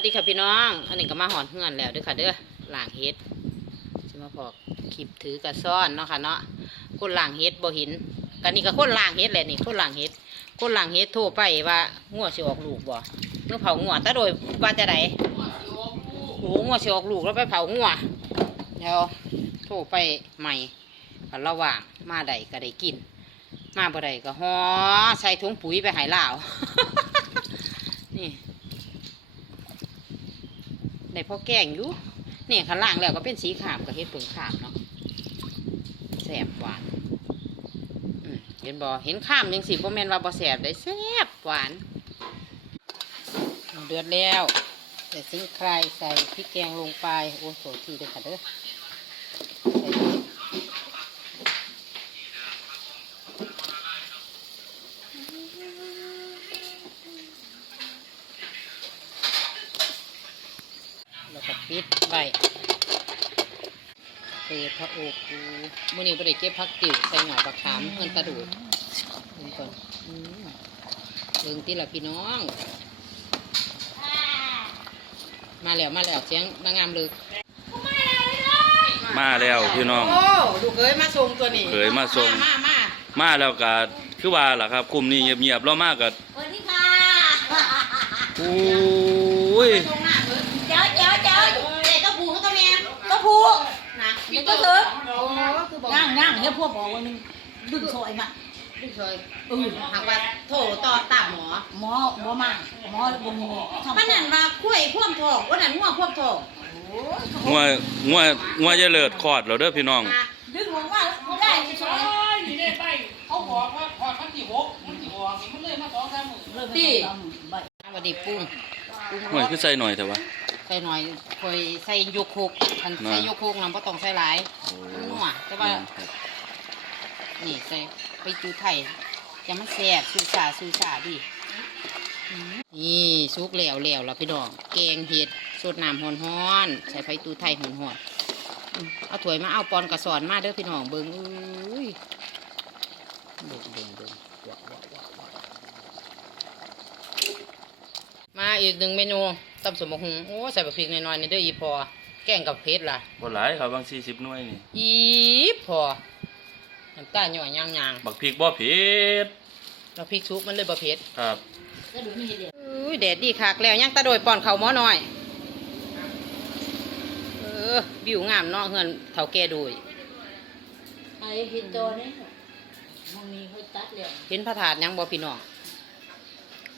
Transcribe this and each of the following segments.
วัสดีค่ะพี่น้อง อันนี้ก็มาหอนเฮือนแล้วด้วยค่ะเด้อหล่างเฮ็ดสิมาพอกคลิปถือกระซ่อนเนาะค่ะเนาะคนล่างเฮ็ดบ่ห็นกันนี่ก็คนล่างเฮ็ดแหละนี่คนล่างเฮ็ดคนล่างเฮ็ดโทรไปว่างัวสิออกลูกบ่เมื่อเผางัวแต่โดยว่าจะไดโอ้งัวสิออกลูกแล้วไปเผางัวเดี๋ยวโทรไปใหม่ก็ระหว่างมาใดก็ได้กิน มาบ่ได้ก็ห่อใส่ถุงปุ๋ยไปหายเหลานี่ ในพ่อแกงอยู่นี่ข้างล่างแล้วก็เป็นสีขามกับเฮ็ดเปิงขามเนาะแสบหวานเห็นบอเห็นข้ามยังสีบ่แมนว่าบ่แสบได้แสบหวาน เดือดแล้วใส่ซิงไครใส่พริกแกงลงไป โอ้โหทีเด็ดค่ะเด้อใส่พริก แล้ว ก็ปิดไว้เปิดพระโอกกูมื่อนี้บ่ได้เก็บพักติ๋วใส่หน่อปลาขามเงินตะดูดดูก่อนอืมเบิ่งติละพี่น้อง มาแล้วมาแล้วเสียงนางงามเลยมาแล้วพี่น้อง โอ้ลูกเอ้ยมาส่งตัวนี้เขยมาส่งมามามาแล้วก็คือว่าล่ะครับ คุมนี้เงียบๆแล้วมากก็สวัสดีค่ะโอ้ย ยวก็ถึงโอ้คือบอกย่างย่างเฮ้ยพวกบอกว่านึงดึงซอยมาลูกเคยเออหากว่าโทรต่อตามหมอ หมอหมอมาหมอบ่มีช่องมันนั่นว่าคุ้ยพ่วมทองวันนั้นง่วงพ่วมทองงัวงัวงัวจะเลิดคลอดแล้วเด้อพี่น้องนะดึงบอกว่าบ่ได้ซอยนี่ได้ไปเขาบอกว่าพอดมันที่หกมันที่หกนี่มันเลยมาสองสามหมื่นเริ่มใบสวัสดีปุ้งปุ้งหน่อยคือใส่หน่อยแต่ว่า ใส่หน่อยคอยใส่โยโคกคันใส่โยโคกนำก็ต้องใส่หลายมันนัวแต่ว่า นี่ใส่ไปจูไทยจะมันแซ่บซูซาซูซาดินี่ซุกแล้วแล้วแล้วพี่น้องแกงเห็ดสดน้ำฮ้อนๆใส่ไฟตูไทยฮ้อนๆอืมเอาถ้วยมาเอาปอนกระสอนมาเด้อพี่น้องเบิ่งอุ้ยเบิ่งเบิ่งเบิ่งว้าวว้าวว้าวว้าวมาอีกหนึ่งเมนู ตำสมบกหุงโอ้ใส่บะพริกน้อยๆนี่เด้ออีพอ แกงกับเผ็ดล่ะบ่หลายครับบาง40หน่วยนี่อีพอน้ำตาหน่อยย่างบักพริกบ่เผ็ดๆแล้วพริกชุบมันเลยบะเผ็ดครับแล้วดูมีเดียวอุ้ยแดดดีคักแล้วย่างตาโดยป่อนเขาวหม้อน้อยเออวิวงามเนาะเฮือนเฒ่าแก่โดยไอ้เห็นจอนี่มันมีเขาตัดแล้วเห็นพระถาดยังบ่พี่น้อง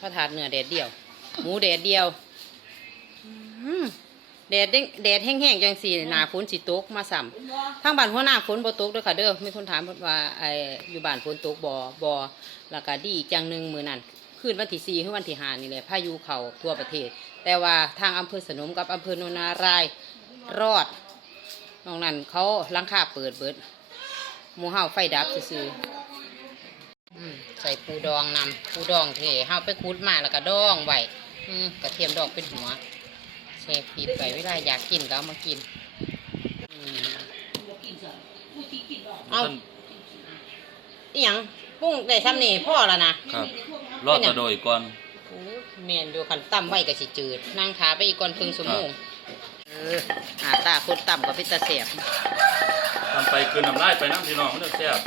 พระถาดเนื้อแดดเดียว หมูแดดเดียวอื้อ แดดเด้งแดดแห้งๆจังสี่หนาฝนสิตกมาซ้ำทางบ้านหัวหน้าฝนบ่ตกเด้อค่ะเด้อมีคนถามว่าไอ้อยู่บ้านฝนตกบ่บ่แล้วก็ดีอีกจังหนึงมื้อนั้นคืนวันที่4คือวันที่5นี่แหละพายุเข้าทั่วประเทศ แต่ว่าทางอำเภอสนมกับอำเภอโนนารายรอดนอกนั้นเขาหลังคาเปิดเบิดหมู่เฮาไฟดับซื่อๆอืมใส่ปูดองนำปูดองเทเฮาไปคุดมาแล้วก็ดองไว้อืมกระเทียมดองเป็นหัว แช่ฟีดไปเวลาอยากกินก็เอามากินอืมเอาอีหยังปุ้งได้ซ้ำนี่พ่อแล้วนะครับ รอดตะโดยก่อน โอ้แม่นอยู่คันต่ำไว้ก็สิจืดนั่งขาไปอีกก่อนครึ่งชั่วโมงเออหาตาคนต่ำก็เป็นตาเสียบทำไปคืนน้ำลายไปน้ำพี่น้องมันจะแซ่บ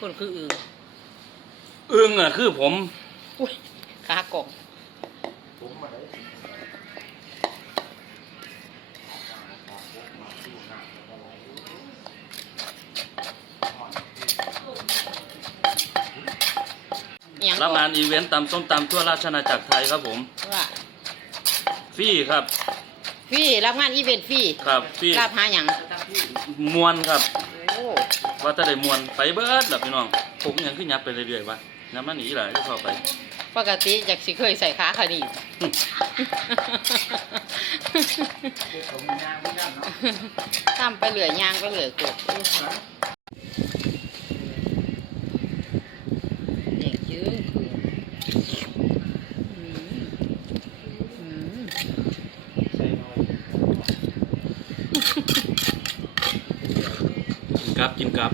คนคืออืออึ้งอะคือผม อุ้ยขากล่อง อิหยังรับงานอีเวนต์ตำส้มตำทั่วราชอาณาจักรไทยครับผมว่าฟรีครับฟรีรับงานอีเวนต์ฟรีครับฟรีรับหาหยังมวนครับ โอ้ว่าถ้าได้มวนไปเบิดล่ะพี่น้องผมยังขึ้นยับไปเรื่อยๆวะยับมันหนีหลายก็เข้าไป ปกติอยากสิเคยใส่ขาขาดี ตามไปเหลือยยางไปเหลือยกดเด็กยืนอืมอืมกินกับกินกับ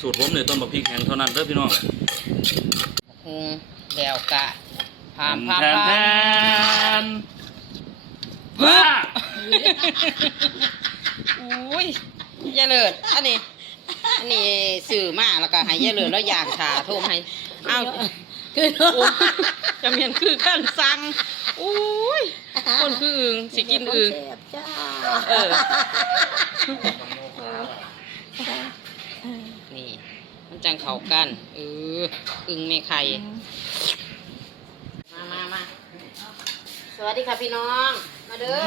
สูตรผมเนี่ยต้นบักพริกแห้งเท่านั้นเด้อพี่น้องหุงแล้วกะ พามพามแทนพาแทมนว้าอุ้ยอยาเลิศอันนี้ อันนี้สื่อมาแล้วก็ให้อยาเลิศแล้วอยากขาโทรมาให้เอ้าคือโอ้จะเมียนคือกันสั่งอุ้ยคนคืออึงสิกินอึงแซ่บจ้าเออนี่มันจังเข้ากันเอออึงแม่ไข่มามามาส วัสดีค่ะพี่น้อง มาเด้อ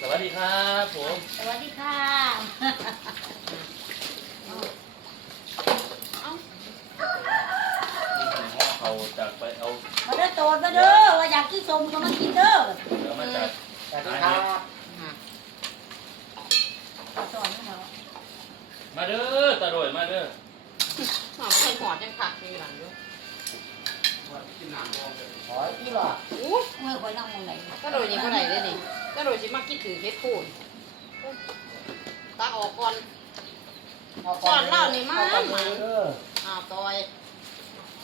สวัสดีครับผมสวัสดีค่ะเขาจากไปเอามาเด้อโตดมาเด้อว่าอยากกินสมก็มากินเด้อเดี๋ยวมาจากสวัสดีครับอะสอนให้เขามาเด้อตาโดยมาเด้อหอมคนหอดยังผักอยู่หลังด้วย ขอที่หรออู้เมื่อคอยนั่งมองไหนก็โดยนี่ก็ไหนได้นี่ก็โดยสิมากินถือเฮ็ดพูนตาออกก่อนก่อนเล่านี่มามาเอออ้าวตอย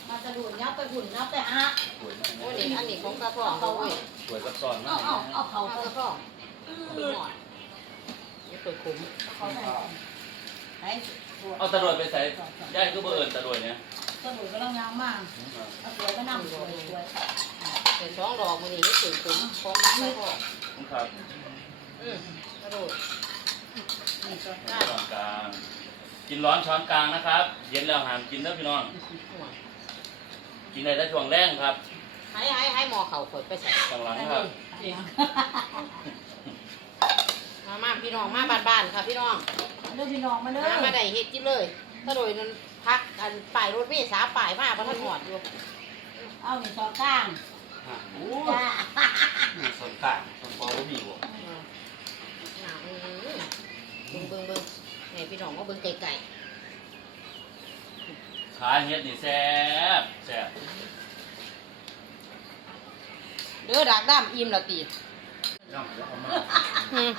มาจะดูดยับไปหุ่นยับไปฮะสวยมากโอ้นี่อันนี้ของตาทองเขาเว้ยสวยกับซ้อนมาเอากเอาเอาเขาเอาไปตาทองหน่อยนี่เปิดคุ้มเขาไปไหนเอาตาโดยไปใส่ย่ายก็เบอร์เอิญตาโดยเนี่ยก็ดูก็ต้องยางมากเอาสวยก็นั่งสวยสวย เป็นช่องดอกมือนี้นี่เปิดคุ้มของตาทองครับอืมกระโดดนี่สวยช้อนกลาง กินร้อนช้อนกลางนะครับ เย็นแล้วห้ามกินเด้อพี่น้อง กินได้แต่ช่วงแรงครับให้ให้ให้หมอเข่าข่อยไปใส่ข้างหลังครับ มามาพี่น้องมาบ้านๆค่ะพี่น้องเด้อพี่น้องมาเด้อมามาได้เฮ็ดกินเลย ถ้าโดยนั้นพักอันป่ายรถเมล์สาป่ายมาบ่ทันหอดอยู่ เอานี่ซอกลาง โอ้จ้ายส่วนกลางส่วนปอบ่มีบ่อืมน่ะอืมเบิ่งเบิ่งเบิ่งนี่พี่น้องมาเบิ่งไก่ขาเฮ็ดนี่แซ่บแซ่บๆเด้อดากด้ามอิ่มและติน้ำแล้วเอามาอืม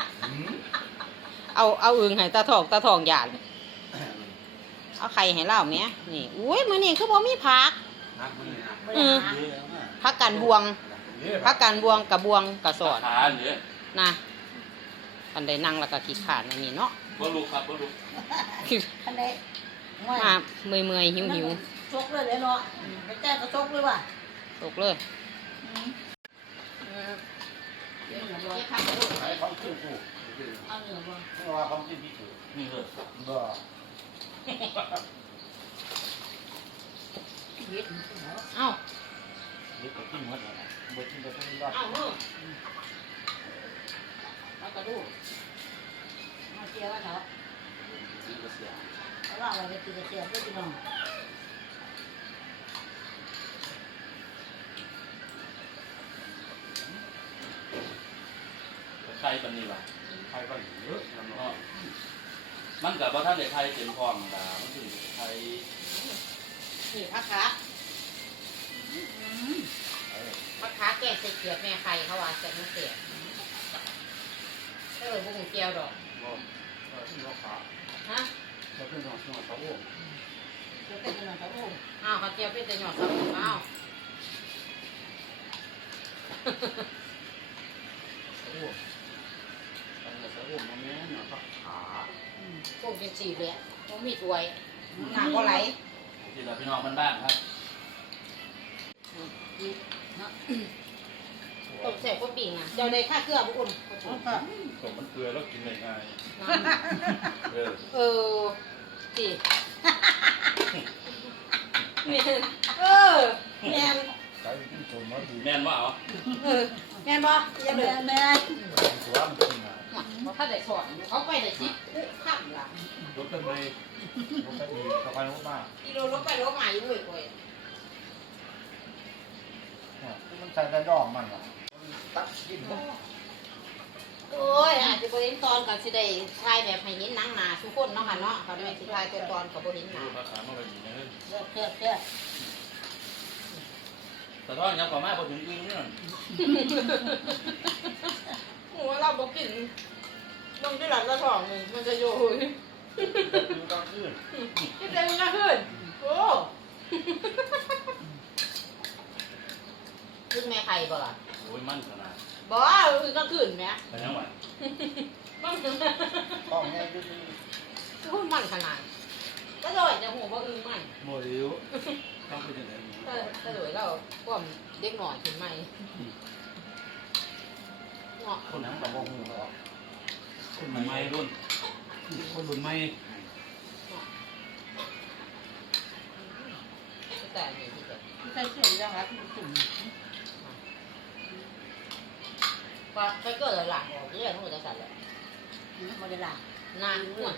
เอาเอาอึ่งให้ตาทองตาทองหยาดเอาไข่ให้เล่าแหม่นี่อุ้ยมื้อนี้คือบ่มีผัก นักมือนะอืม ผักกันบวงผักกันบวงกับบวงกะสอดขาเหนือนะคันได้นั่งแล้วก็ขี้ขาดอันนี้เนาะบ่ลูกครับบ่ลูกคันใดมาเมื่อยเมื่อยหิวหิวชกเลยเลยเนาะไปแจ้งก็ชกเลยว่ะๆตกเลยเดี๋ยวข้างกระโดดใช้ของขึ้นกูเอาเหนือบ่ไม่ว่าของขึ้นที่ถูกนี่เลยก็เฮ็ดเอ้าเด็กก็กินหมดแล้วนะเบิดกินไปทั้งรอดเอ้าเฮ้อเอากระดูกมาเจียวว่าเถอะกินก็เสียเอาว่าอะไรไปกินกับเสียเพื่อพี่น้องไข่ปานนี้ล่ะใครก็เยอะแล้วเนาะเนาะมันก็บ่ทันได้ไข่เต็มท้องดามันถึงไข่นี่พักขา ขาแกงใส่เกียบแม่ไข่เขาว่าจะมันเสียเออบุ้งเกียวดอกก็ก็ที่เราขาฮะจะเป็นของหัวตะโอ้เดี๋ยวเป็นขนมตะโอ้อ้าวเขาเจียวเป็นแต่หยอดสับอ้าวตะโอ้ตะโอ้ตะโอ้มาแม่เนี่ยก็ขากุ้งเป็นสีเลยมันมีถ้วยน้ำก็ไหลที่เราพี่น้องมันบ้านครับ ต้มแซ่บก็ปิ่งอะเจ้าได้ค่าเกลือบุอุ่นสมมันเกลือแล้วกินได้ง่ายเออเออสิแม่นเออแม่นใช้กินตัวมาดูแม่นว่าเอาเออแม่นบ่อย่าแม่เดือดแม่ตัวมันกินอะเพราะถ้าได้สอนเขาไปได้สิคุกข้ามล่ะรถกันเลยรถกันดีสบายมากกิโลลบไปลบมาอยู่เว้ยก่อยมันใส่ได้ดอกมันอะ ตักกินโอ้ยอาจจะบ่เห็นตอนก็สิได้ถ่ายแบบให้เห็นหนังหนาทุกคนเนาะค่ะเนาะค่ะแม่สิถ่ายแต่ตอนก็บ่เห็นหนาภาษามาไปดีนเลือกเลือกเลือกแต่ท้องยังกว่ามาพอถึงอึ้งนี่โอ้เราบ่กินลงที่หลังละสองนึงมันจะอยู่ดูกลางคืนกินได้มันก็ขึ้นโอ้ พึ่งแม่ใครบ่ล่ะโอ้ยมั่นขนาดบ่คือก็ขึ้นแหม่แต่ยังหวะมันคือข้องแง่ดื้อพูดมันขนาดก็โดยจะหูว่าอึ้งมันโมริวต้องไปยังไงเออก็โดยเราก้มเด็กหน่อยขึ้นไหมเนาะคนนั้นกับวงหูหรอคนมันใหม่ไม่รุ่นคนรุ่นใหม่แต่นี่ที่ จะใส่เสื้อยังรักตุ่มว่าไปเกิดอะไรหลังออกเรื่องทั้งหมดจะสั่นเลยโมเดลล่านานหัว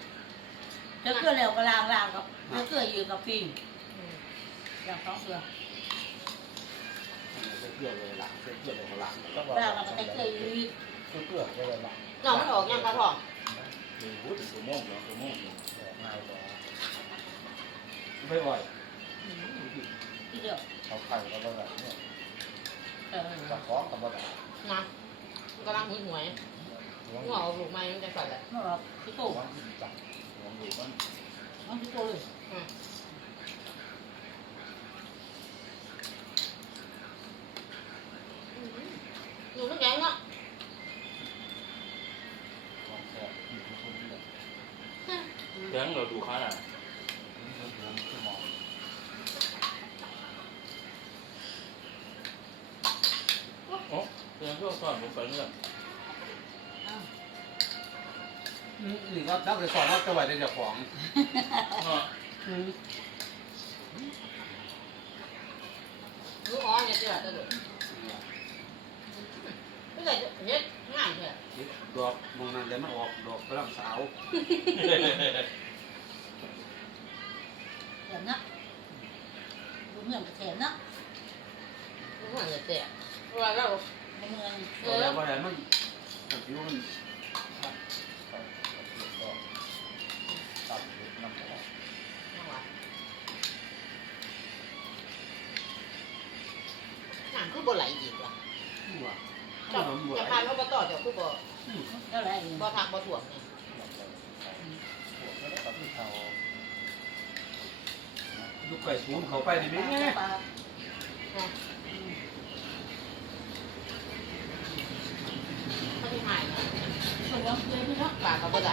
เธอเกลือแล้วก็ล้างล้างกับเธอเกลืออยู่กับปิ้งอย่างสองเกลือเกลือเลยหลังเกลือเลยหลังล้างแล้วก็ใส่เกลืออยู่เกลือเลยหลังน้องมันออกยังกระทองมีพูดถึงตัวโม่งเนาะตัวโม่งเนาะง่ายเลยไม่บ่อยที่เดียว เขาไข่เขาแบบเนี่ยเออจะคล้องกับแบบนะกำลังหิวหวยหัวหัวออกลูกไม้มันจะสั่นเลยนั่นหรอที่โตหัวที่จับลองดูมันมันที่โตเลย หนูไม่แข็งเนาะ ของแซ่บที่คนเดียว แข็งเราดูขนาด มันรวมสมอง โอ้เรื่อง ช่วงตอนผมไปเรื่องนี่ก็นักเรียนสอนว่าจะไหวในเจ้าของเนาะหนูอ๋อเนี่ยเจ้าตัวเด็กไม่ใช่เฮ็ดง่ายแท้ดอกมองนั้นเดี๋ยวมันออกดอกกระลำสาวแถมนะดูเมืองแถมนะหนูเหมือนจะแตกเพราะว่าเรา ในเมืองเอตัวอแล้วว่าอะไรมันมันผิวมันตัดน้ำออกหางคือบ่ไหลอีกว่ะหัวจะหัวจะพานเขาบ่ต่อเดี๋ยวคือบ่เท่าไหร่บ่ทักบ่ถ่วงนี่ลูกไก่สูงเขาไปดิแม่ปลาเขาที่หายนะ ตัวน้ำ เกลือพี่เนาะปลาเขาบ่ไหล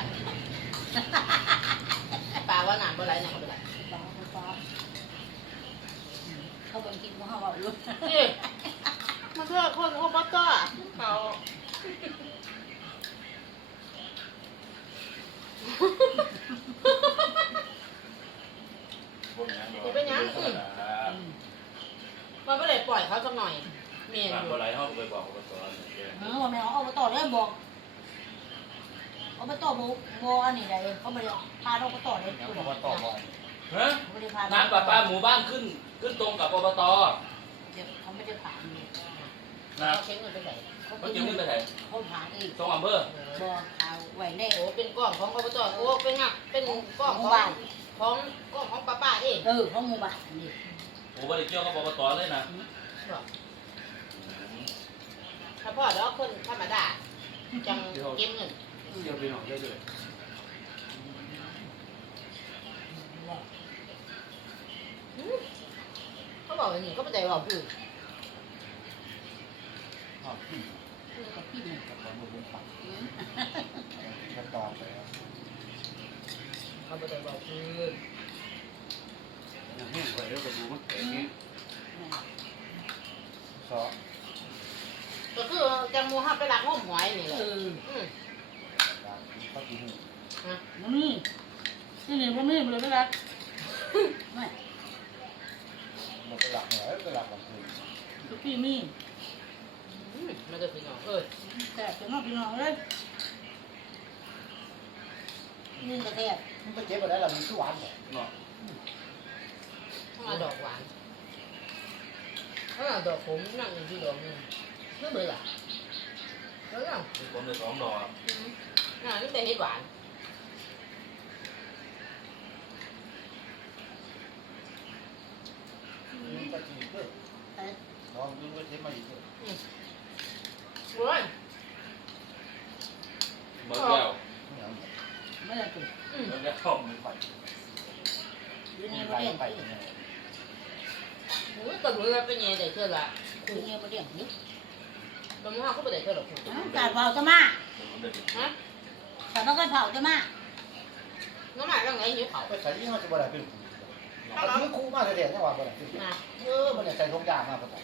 ปลาว่าน้ำบ่ไหน่ะเขาบ่ไหลปลาปลาเขาเป็นกินของเขาเอาอยู่นี่มันเพื่อคนเขาบ่ต่อเขาบ่ยังหรอกมันบ่ได้ปล่อยเขาสักหน่อยเมียนบางอบ่ยู่ไหลเขาไปบอกอบตเนี่ยเออว่าแม่เอาไปต่อได้บอก เอาไปต่อโบโบอันนี้ได้เขาไม่ได้พาเราไปต่อได้ยังคุณเขาว่าต่อบ่อยฮะไม่ได้พาน้ำประปาหมู่บ้านขึ้น ขึ้นตรงกับอบตเขาไม่ได้ผ่านนะเขาเข็นเงินไปไหนเขาเขาเก็บเงินไปไหนเขาผ่านอีกตรงอำเภอบ่เอาไว้ในโอ้เป็นกล้องของอบตโอ้เป็นอะเป็นกล้องของของกล้องของป้าป้าเองเออของหมู่บ้านนี่โอ้บ่ได้เกี่ยวกับอบตเลยนะถ้าพ่อแล้วคนธรรมดาจังเก็บเงิน เดี๋ยวไปหน่อยเยอะเลยเขาบอกอย่างนี้ก็ไม่ได้บอกคือชอบขึ้นกับพี่นี่กับความบุญปักกระตอกไปแล้วเขาไม่ได้บอกคือยังแห้งไปแล้วก็ดูมันแข็งนี้ซอก็คือจังมูฮับไปรักห้อมหอยนี่แหละเอออืมเขากินมันนี่นี่นี่มันนี่มันเลยไม่รักไม่มันก็หลักเหรอก็หลักแบบนี้กับพี่มีมันจะพี่น้องเอ้ยแต่เป็นน้องพี่น้องเลยนี่กระแทกมันไปเจ็บอะไรล่ะมันคือหวานเหรอเนาะถ้ามาดอกหวานถ้ามาดอกผมนั่งอยู่ที่ดอกนึงไม่เบื่อละแล้วยังมีคนได้สองดอก น่านี่เป็นเห็ดหวานมันก็จีบด้วยลองดูว่าเจ็บมาอีกโอ้ยเบิกแล้วไม่ได้ตัวอืมเบิกแล้วมันไปอยู่มีนี่ไรก็เรียนไปไปเนี่ยโอ้ยก็รู้ว่าเป็นยังไงแต่เชื่อละคุยเงี้ยมาเรียกนี่ตรงนี้เขาก็ไม่ได้เท่าหรอกการเผาจะมาฮะ แต่ต้องการเผาจะมาน้องหมายว่าไงหิวเขาไปใส่ยี่ห้อจะบ่ได้เป็นคู่มันคู่มากเลยเด็ดเนี่ยว่าบ่ได้เป็นคู่มาเออมันเนี่ยใส่ทงยางมาพอดี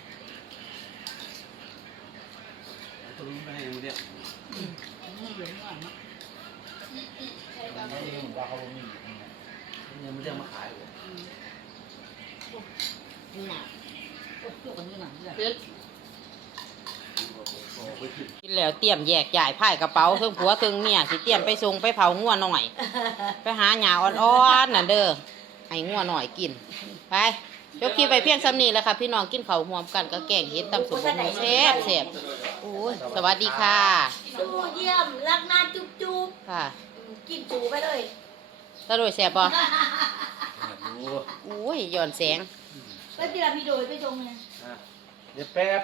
ตัวรู้ไม่ให้มึงเนี่ยนี่เหลืองก่อนเนาะไม่ได้เห็นว่าเขาบ่มีเนี่ยมันเรียกมาขายเลยนี่น่ะโอ้ยลูกคนนี้น่ะเพชร กินแล้วเตรียมแยกย้ายไพ่กระเป๋าเทิงผัวเทิงเมียสิเตรียมไปส่งไปเผางัวหน่อย ไปหาหยาอ่อนๆน่ะเด้อให้งัวหน่อยกินไปยกคลิปไปเพียงซ้ำนี้แหล้วค่ะ พี่น้องกินข้าวหวมกันก็แกงเห็ดตำสุกหมูแซ่บแซ่บโอ้ยสวัสดีค่ะสู้เยี่ยมรักนาจุ๊บจุ๊บค่ะ กินจูไปเลยตะโดยแซ่บป่ะดูโอ้ยย้อนแสงไปพีระมิดโดยไปตรงเลยเดี๋ยวแป๊บ